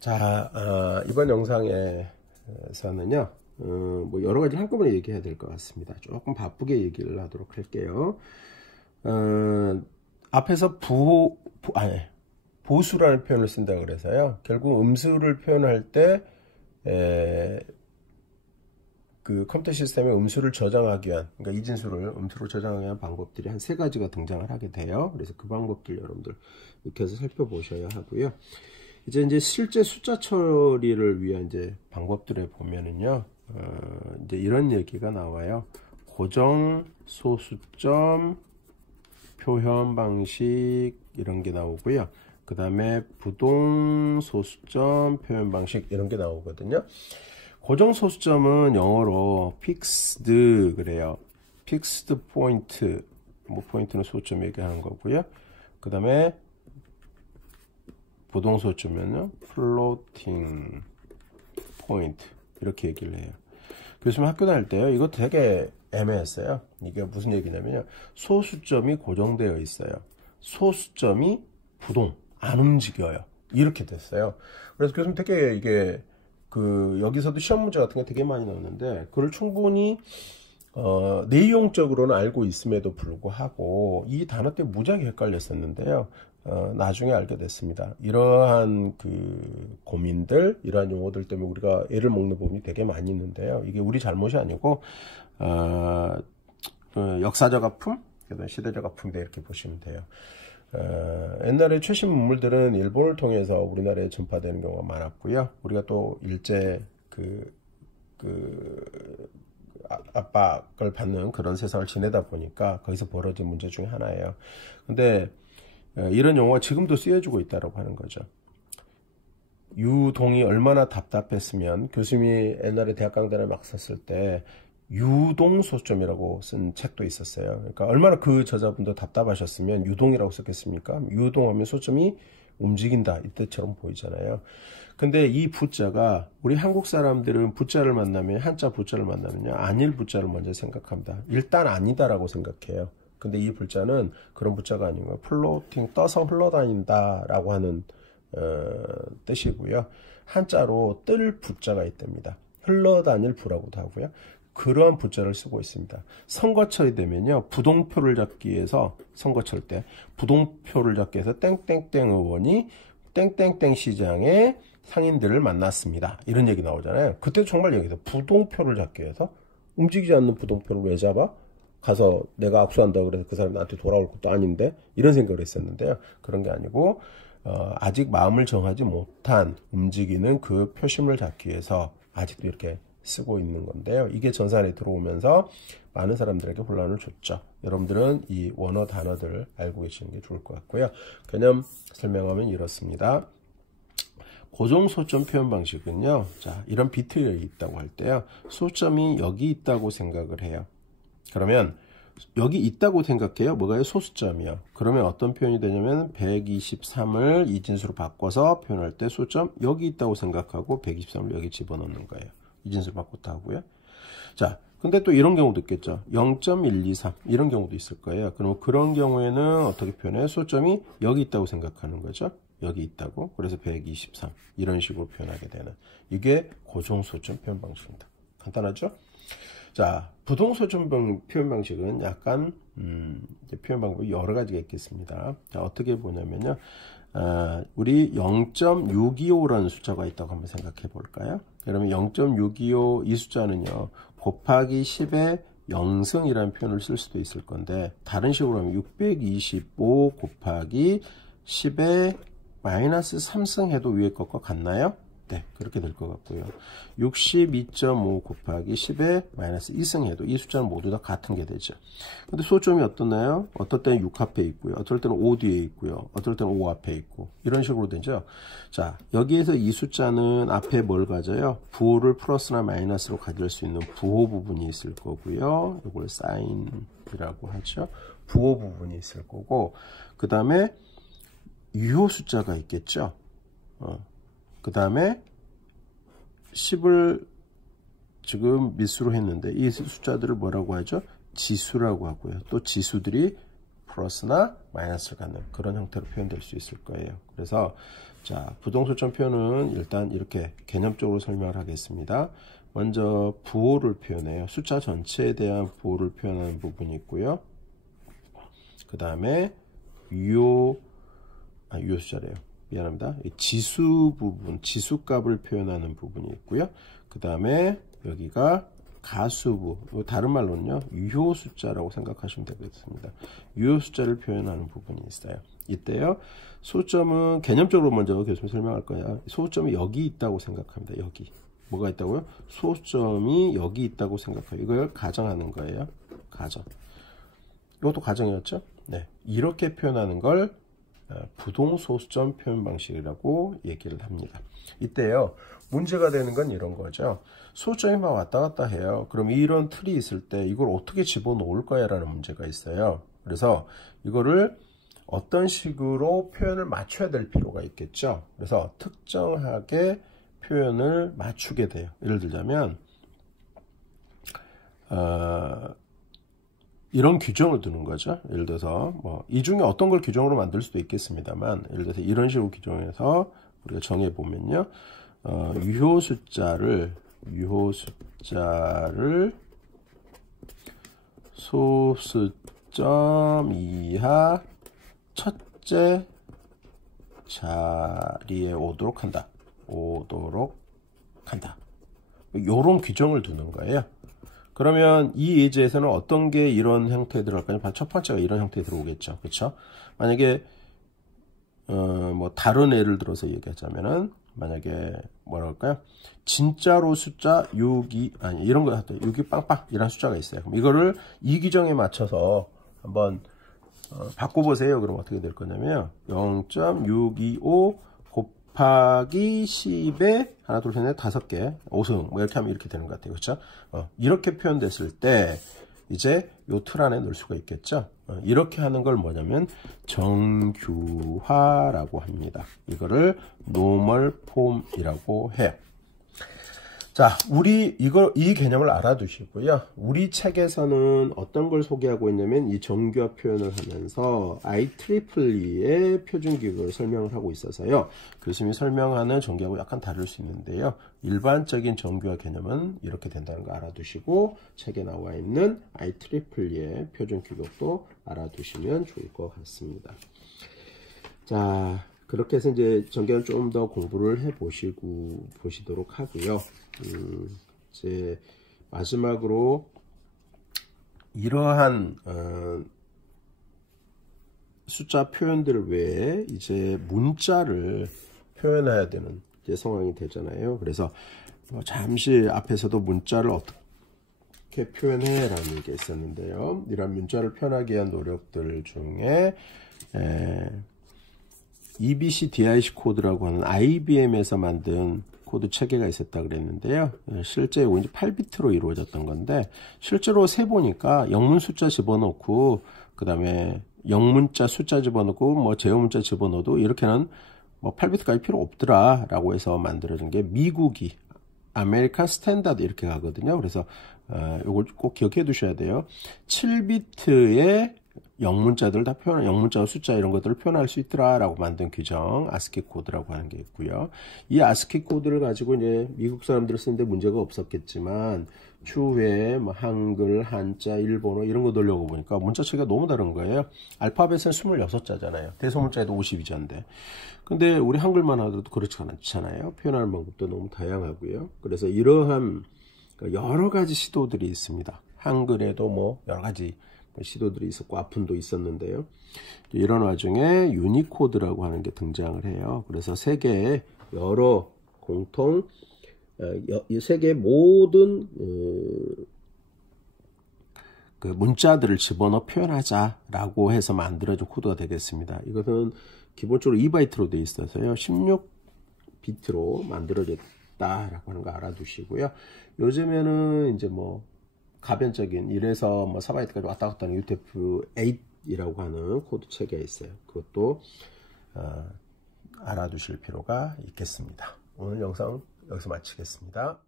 자, 이번 영상에서는요, 뭐 여러 가지 한꺼번에 얘기해야 될 것 같습니다. 조금 바쁘게 얘기를 하도록 할게요. 앞에서 보수라는 표현을 쓴다 그래서요, 결국 음수를 표현할 때, 그 컴퓨터 시스템에 음수를 저장하기 위한, 그러니까 이진수를 음수로 저장하기 위한 방법들이 한 3가지가 등장을 하게 돼요. 그래서 그 방법들 여러분들 이렇게 해서 살펴보셔야 하고요. 이제 실제 숫자 처리를 위한 이제 방법들에 보면은요, 이제 이런 얘기가 나와요. 고정 소수점 표현 방식 이런 게 나오고요. 그 다음에 부동 소수점 표현 방식 이런 게 나오거든요. 고정 소수점은 영어로 fixed 그래요. fixed point, 뭐 포인트는 소수점 얘기하는 거고요. 그 다음에 부동 소수점은요, floating point 이렇게 얘기를 해요. 교수님 학교 다닐 때요, 이거 되게 애매했어요. 이게 무슨 얘기냐면요, 소수점이 고정되어 있어요. 소수점이 부동, 안 움직여요. 이렇게 됐어요. 그래서 교수님 되게 이게 여기서도 시험 문제 같은 게 되게 많이 나오는데, 그걸 충분히 내용적으로는 알고 있음에도 불구하고 이 단어 때문에 무지하게 헷갈렸었는데요. 나중에 알게 됐습니다. 이러한 고민들, 이러한 용어들 때문에 우리가 애를 먹는 부분이 되게 많이 있는데요. 이게 우리 잘못이 아니고 역사적 아픔, 시대적 아픔이다 이렇게 보시면 돼요. 옛날에 최신 문물들은 일본을 통해서 우리나라에 전파되는 경우가 많았고요. 우리가 또 일제 압박을 받는 그런 세상을 지내다 보니까 거기서 벌어진 문제 중에 하나예요. 근데 이런 용어가 지금도 쓰여지고 있다고 하는 거죠. 유동이 얼마나 답답했으면, 교수님이 옛날에 대학 강단에 막 썼을 때 유동 소수점이라고 쓴 책도 있었어요. 그러니까 얼마나 그 저자분도 답답하셨으면 유동이라고 썼겠습니까? 유동하면 소점이 움직인다 이 뜻처럼 보이잖아요. 근데 이 부자가, 우리 한국 사람들은 부자를 만나면, 한자 부자를 만나면요, 아닐 부자를 먼저 생각합니다. 일단 아니다라고 생각해요. 근데 이 불자는 그런 부자가 아니고 플로팅, 떠서 흘러다닌다 라고 하는 뜻이고요. 한자로 뜰 부자가 있답니다. 흘러다닐 부라고도 하고요. 그러한 부자를 쓰고 있습니다. 선거철이 되면요, 부동표를 잡기 위해서, 선거철 때 부동표를 잡기 위해서 땡땡땡 의원이 땡땡땡 시장의 상인들을 만났습니다. 이런 얘기 나오잖아요. 그때 정말 얘기해서 부동표를 잡기 위해서, 움직이지 않는 부동표를 왜 잡아? 가서 내가 압수한다고 그래서 그 사람이 나한테 돌아올 것도 아닌데, 이런 생각을 했었는데요. 그런 게 아니고 아직 마음을 정하지 못한 움직이는 그 표심을 잡기 위해서 아직도 이렇게 쓰고 있는 건데요. 이게 전산에 들어오면서 많은 사람들에게 혼란을 줬죠. 여러분들은 이 원어 단어들을 알고 계시는 게 좋을 것 같고요. 개념 설명하면 이렇습니다. 고정 소점 표현 방식은요, 자, 이런 비트가 있다고 할 때요, 소점이 여기 있다고 생각을 해요. 그러면 여기 있다고 생각해요. 뭐가요? 소수점이요. 그러면 어떤 표현이 되냐면 123을 이진수로 바꿔서 표현할 때 소점 여기 있다고 생각하고 123을 여기 집어넣는 거예요. 이진수로 바꿨다 하고요. 자, 근데 또 이런 경우도 있겠죠. 0.123 이런 경우도 있을 거예요. 그럼 그런 경우에는 어떻게 표현해요? 소점이 여기 있다고 생각하는 거죠. 여기 있다고. 그래서 123 이런 식으로 표현하게 되는, 이게 고정 소점 표현 방식입니다. 간단하죠? 자, 부동 소점 표현 방식은 약간 표현 방법이 여러 가지가 있겠습니다. 자, 어떻게 보냐면요, 우리 0.625라는 숫자가 있다고 한번 생각해 볼까요? 그러면 0.625 이 숫자는요, 곱하기 10의 0승이라는 표현을 쓸 수도 있을 건데, 다른 식으로 하면 625 곱하기 10의 마이너스 3승 해도 위에 것과 같나요? 네, 그렇게 될 것 같고요. 62.5 곱하기 10에 마이너스 2승 해도 이 숫자는 모두 다 같은 게 되죠. 근데 소점이 어떠나요? 어떨 때는 6 앞에 있고요. 어떨 때는 5 뒤에 있고요. 어떨 때는 5 앞에 있고. 이런 식으로 되죠. 자, 여기에서 이 숫자는 앞에 뭘 가져요? 부호를 플러스나 마이너스로 가질 수 있는 부호 부분이 있을 거고요. 이걸 사인이라고 하죠. 부호 부분이 있을 거고, 그 다음에 유호 숫자가 있겠죠. 그 다음에 10을 지금 미수로 했는데 이 숫자들을 뭐라고 하죠? 지수라고 하고요. 또 지수들이 플러스나 마이너스를 갖는 그런 형태로 표현될 수 있을 거예요. 그래서 자, 부동소점 표현은 일단 이렇게 개념적으로 설명을 하겠습니다. 먼저 부호를 표현해요. 숫자 전체에 대한 부호를 표현하는 부분이 있고요. 그 다음에 유효 숫자래요. 미안합니다. 지수 부분, 지수값을 표현하는 부분이 있고요. 그 다음에 여기가 가수부, 다른 말로는요, 유효 숫자라고 생각하시면 되겠습니다. 유효 숫자를 표현하는 부분이 있어요. 이때요, 소점은 개념적으로 먼저 교수님 설명할 거예요. 소점이 여기 있다고 생각합니다. 여기. 뭐가 있다고요? 소점이 여기 있다고 생각해요. 이걸 가정하는 거예요. 가정. 이것도 가정이었죠? 네. 이렇게 표현하는 걸 부동소수점 표현 방식이라고 얘기를 합니다. 이때요, 문제가 되는 건 이런 거죠. 소점이 막 왔다 갔다 해요. 그럼 이런 틀이 있을 때 이걸 어떻게 집어넣을 거야 라는 문제가 있어요. 그래서 이거를 어떤 식으로 표현을 맞춰야 될 필요가 있겠죠. 그래서 특정하게 표현을 맞추게 돼요. 예를 들자면 이런 규정을 두는 거죠. 예를 들어서 뭐 이 중에 어떤 걸 규정으로 만들 수도 있겠습니다만, 예를 들어서 이런 식으로 규정해서 우리가 정해 보면요, 유효 숫자를 소수점 이하 첫째 자리에 오도록 한다. 요런 규정을 두는 거예요. 그러면 이 예제에서는 어떤 게 이런 형태에 들어갈까요? 첫 번째가 이런 형태에 들어오겠죠. 그렇죠? 만약에 뭐 다른 예를 들어서 얘기하자면은, 만약에 뭐라 할까요? 진짜로 숫자 6이 아니 이런 거 같아요. 6이 빵빵 이런 숫자가 있어요. 그럼 이거를 이 규정에 맞춰서 한번 바꿔보세요. 그럼 어떻게 될 거냐면 0.625 곱하기 10에 하나 둘 셋 넷 5개 5승 뭐 이렇게 하면 이렇게 되는 것 같아요. 그렇죠? 이렇게 표현됐을 때 이제 요 틀 안에 넣을 수가 있겠죠. 이렇게 하는 걸 뭐냐면 정규화라고 합니다. 이거를 노멀 폼이라고 해요. 자, 이 개념을 알아두시고요. 우리 책에서는 어떤 걸 소개하고 있냐면 이 정규화 표현을 하면서 IEEE의 표준기구를 설명을 하고 있어서요. 교수님이 설명하는 정규하고 약간 다를 수 있는데요. 일반적인 정규화 개념은 이렇게 된다는 거 알아두시고 책에 나와 있는 IEEE의 표준기구도 알아두시면 좋을 것 같습니다. 자, 그렇게 해서 이제 정규화를 좀 더 공부를 보시도록 하고요. 이제 마지막으로 이러한 숫자 표현들 외에 이제 문자를 표현해야 되는 이제 상황이 되잖아요. 그래서 잠시 앞에서도 문자를 어떻게 표현해 라는 얘기가 있었는데요. 이런 문자를 표현하기 위한 노력들 중에 EBCDIC 코드라고 하는 IBM에서 만든 코드 체계가 있었다 그랬는데요. 실제 이제 8비트로 이루어졌던 건데, 실제로 세보니까 영문 숫자 집어넣고, 그 다음에 영문자 숫자 집어넣고, 뭐 제어문자 집어넣어도 이렇게는 뭐 8비트까지 필요 없더라 라고 해서 만들어진 게 미국이 아메리칸 스탠다드 이렇게 가거든요. 그래서 이걸 꼭 기억해 두셔야 돼요. 7비트의 영문자들 다 영문자 숫자 이런 것들을 표현할 수 있더라 라고 만든 규정 아스키 코드라고 하는 게 있고요. 이 아스키 코드를 가지고 이제 미국 사람들을 쓰는데 문제가 없었겠지만 추후에 뭐 한글, 한자, 일본어 이런 거 넣으려고 보니까 문자 체계가 너무 다른 거예요. 알파벳은 26자잖아요. 대소문자에도 52자인데. 근데 우리 한글만 하더라도 그렇지 않잖아요. 표현하는 방법도 너무 다양하고요. 그래서 이러한 여러 가지 시도들이 있습니다. 한글에도 뭐 여러 가지 시도들이 있었고 아픈도 있었는데요. 이런 와중에 유니코드라고 하는 게 등장을 해요. 그래서 세계의 여러 공통 이 세계의 모든 그 문자들을 집어넣어 표현하자라고 해서 만들어진 코드가 되겠습니다. 이것은 기본적으로 2바이트로 되어 있어서요. 16비트로 만들어졌다라고 하는 거 알아두시고요. 요즘에는 이제 뭐 가변적인 1에서 뭐 4바이트까지 왔다 갔다 하는 UTF-8이라고 하는 코드 체계가 있어요. 그것도 알아두실 필요가 있겠습니다. 오늘 영상 여기서 마치겠습니다.